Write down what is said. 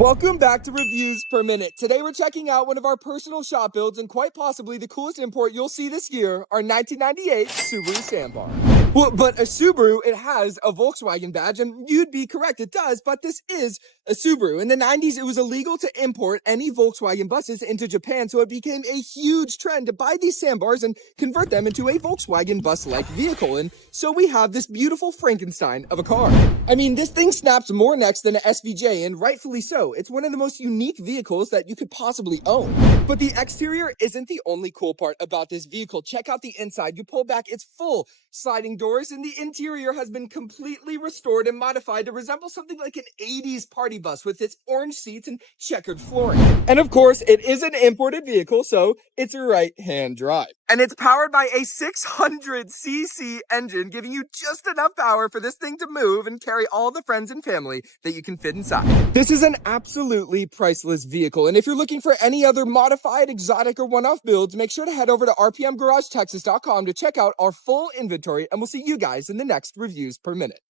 Welcome back to Reviews Per Minute. Today we're checking out one of our personal shop builds and quite possibly the coolest import you'll see this year, our 1998 Subaru Sambar. Well, but a Subaru, it has a Volkswagen badge, and you'd be correct, it does, but this is a Subaru. In the 90s, it was illegal to import any Volkswagen buses into Japan, so it became a huge trend to buy these Sambars and convert them into a Volkswagen bus-like vehicle, and so we have this beautiful Frankenstein of a car. I mean, this thing snaps more necks than an SVJ, and rightfully so. It's one of the most unique vehicles that you could possibly own. But the exterior isn't the only cool part about this vehicle. Check out the inside. You pull back, it's full sliding doors, and the interior has been completely restored and modified to resemble something like an 80s party bus with its orange seats and checkered flooring. And of course, it is an imported vehicle, so it's a right-hand drive. And it's powered by a 600cc engine, giving you just enough power for this thing to move and carry all the friends and family that you can fit inside. This is an absolutely priceless vehicle, and if you're looking for any other modified, exotic, or one-off builds, make sure to head over to rpmgaragetexas.com to check out our full inventory, and we'll see you guys in the next Reviews Per Minute.